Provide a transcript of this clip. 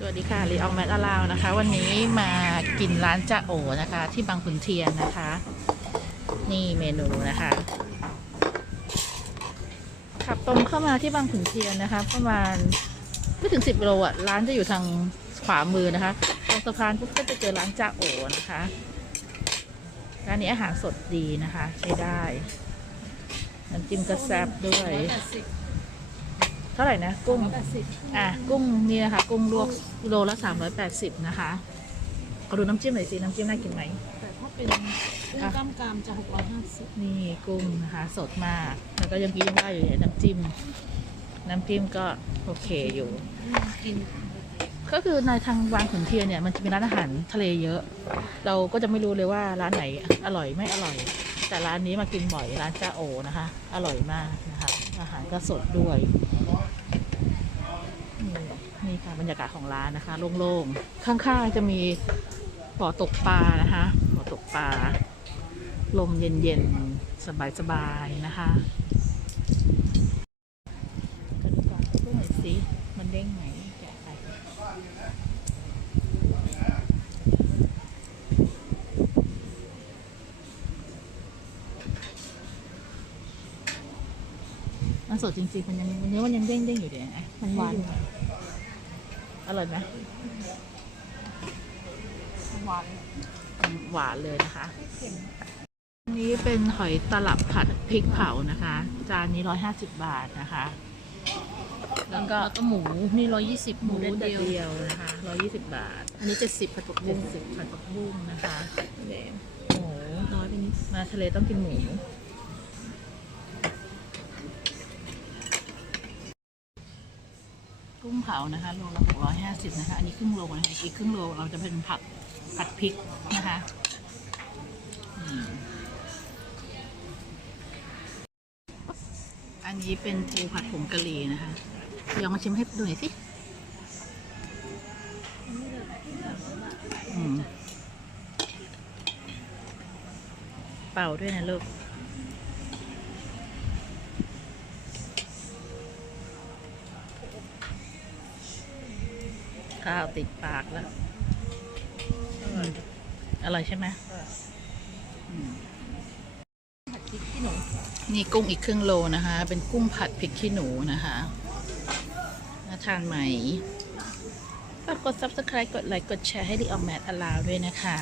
สวัสดีค่ะรีอองแมทอลาวนะคะ วันนี้มากินร้านจ่าโอนะคะ ที่บางขุนเทียนนะคะ นี่เมนูนะคะ ขับตรงเข้ามาที่บางขุนเทียนนะคะ ประมาณไม่ถึงสิบโลอะร้านจะอยู่ทางขวามือนะคะตรงสะพานปุ๊บก็จะเจอร้านจ่าโอนะคะร้านนี้อาหารสดดีนะคะใช้ได้น้ำจิ้มกระแซบด้วย เท่าไหร่นะกุ้งอะกุ้งนี่นะคะกุ้งลวกโลละ380นะคะเอาดูน้ำจิ้มหน่อยสิน้ำจิ้มน่ากินไหมแต่ถ้าเป็นกุ้งกล้ามกรามจะหกร้อยห้าสิบนี่กุ้งนะคะ สดมากแล้วก็ยังกินยังได้อยู่เนี่ยน้ำจิ้มน้ำจิ้มก็โอเคอยู่กินก็คือในทางวางขุนเทียนเนี่ยมันจะมีร้านอาหารทะเลเยอะ เราก็จะไม่รู้เลยว่าร้านไหนอร่อยไม่อร่อย แต่ร้านนี้มากินบ่อยร้านจ้าโอนะคะ อร่อยมากนะคะอาหารก็สดด้วยนี่นี่ค่ะ บรรยากาศของร้านนะคะ โล่งๆ ข้างๆจะมีบ่อตกปลานะคะบ่อตกปลา ลมเย็นๆ สบายๆ นะคะก็ดูก่อนพูหน่อยสิมันเด้งไหมแกะไปมันสดจริงๆ มันยังเนื้อมันยังเด้งๆ อยู่เดี๋ยวนะมันหวาน อร่อยไหมหวานหวานเลยนะคะอันนี้เป็นหอยตลับผัดพริกเผานะคะ จานนี้ร้อยห้าสิบบาทนะคะแล้วก็แล้วก็หมูนี่ร้อยยี่สิบหหมูมูเด็เด็ดดเดีเดียวยวนะคะร้อยยี่สิบบาท อันนี้เจ็ดสิบผัดผักเจ็บุ้ดงสิบผัดผักบุ้งนะคะแดงหมูน้อยไปนิดมาทะเลต้องกินหมู กุ้งเผานะคะโลละหกร้อยห้าสิบนะคะ อันนี้ครึ่งโลนะคะอีกครึ่งโลเราจะเป็นผัดผัดพริกนะคะอันนี้เป็นปูผัดผงกะหรี่นะคะลองมาชิมให้ดูหน่อยสิเป่าด้วยนะลูก ข้าวติดปากแล้วอืมอร่อยใช่ไหมอืมผัดพริกขี้หนูนี่กุ้งอีกครึ่งโลนะคะ เป็นกุ้งผัดพริกขี้หนูนะคะน่าทานไหมฝากกด subscribe กดไลค์ กดแชร์ให้ดีออมแมทอลาวด้วยนะคะ